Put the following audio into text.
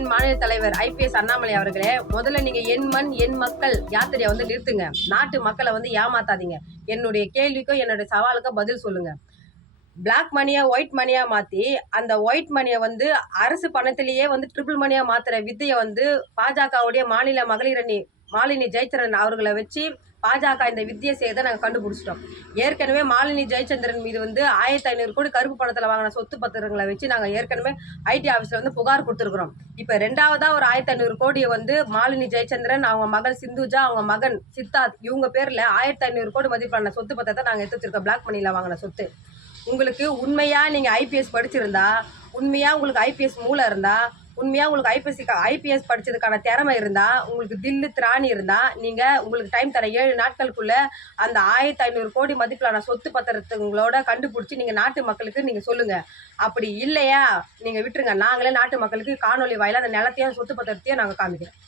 கட்சியின் மாநில தலைவர் ஐபிஎஸ் அண்ணாமலை அவர்களே முதல்ல நீங்க என் மண் என் மக்கள் யாத்திரையை வந்து நிறுத்துங்க. நாட்டு மக்களை வந்து ஏமாத்தாதீங்க. என்னுடைய கேள்விக்கும் என்னுடைய சவாலுக்கும் பதில் சொல்லுங்க. பிளாக் மணியை ஒயிட் மணியா மாத்தி அந்த ஒயிட் மணியை வந்து அரசு பணத்திலேயே வந்து ட்ரிபிள் மணியா மாத்துற வித்தையை வந்து பாஜகவுடைய மாநில மகளிரணி மாலினி ஜெயச்சரன் அவர்களை வச்சு பாஜக இந்த வித்தியை செய்யதை நாங்கள் கண்டுபிடிச்சிட்டோம். ஏற்கனவே மாலினி ஜெயச்சந்திரன் மீது வந்து ஆயிரத்தி ஐநூறு கோடி கருப்பு பணத்தில் வாங்கின சொத்து பத்திரங்களை வச்சு நாங்கள் ஏற்கனவே ஐடி ஆஃபீஸில் வந்து புகார் கொடுத்துருக்குறோம். இப்போ ரெண்டாவதாக ஒரு ஆயிரத்தி ஐநூறு கோடியை வந்து மாலினி ஜெயச்சந்திரன் அவங்க மகள் சிந்துஜா அவங்க மகன் சித்தார்த் இவங்க பேரில் ஆயிரத்தி ஐநூறு கோடி மதிப்பான சொத்து பத்திரத்தை நாங்கள் எடுத்து வச்சிருக்கோம். பிளாக் மணியில் வாங்கின சொத்து. உங்களுக்கு உண்மையாக நீங்கள் ஐபிஎஸ் படிச்சிருந்தா உண்மையாக உங்களுக்கு ஐபிஎஸ் மூளை இருந்தால் உண்மையா உங்களுக்கு ஐபிஎஸ்சி ஐபிஎஸ் படிச்சதுக்கான திறமை இருந்தா உங்களுக்கு தில்லு திராணி இருந்தா நீங்க உங்களுக்கு டைம் தர ஏழு நாட்களுக்குள்ள அந்த ஆயிரத்தி ஐநூறு கோடி மதிப்பிலான சொத்து பத்திரத்துங்களோட கண்டுபிடிச்சி நீங்க நாட்டு மக்களுக்கு நீங்க சொல்லுங்க. அப்படி இல்லையா? நீங்க விட்டுருங்க. நாங்களே நாட்டு மக்களுக்கு காணொலி வாயில அந்த நிலத்தையும் சொத்து பத்திரத்தையும் நாங்க காமிக்கிறோம்.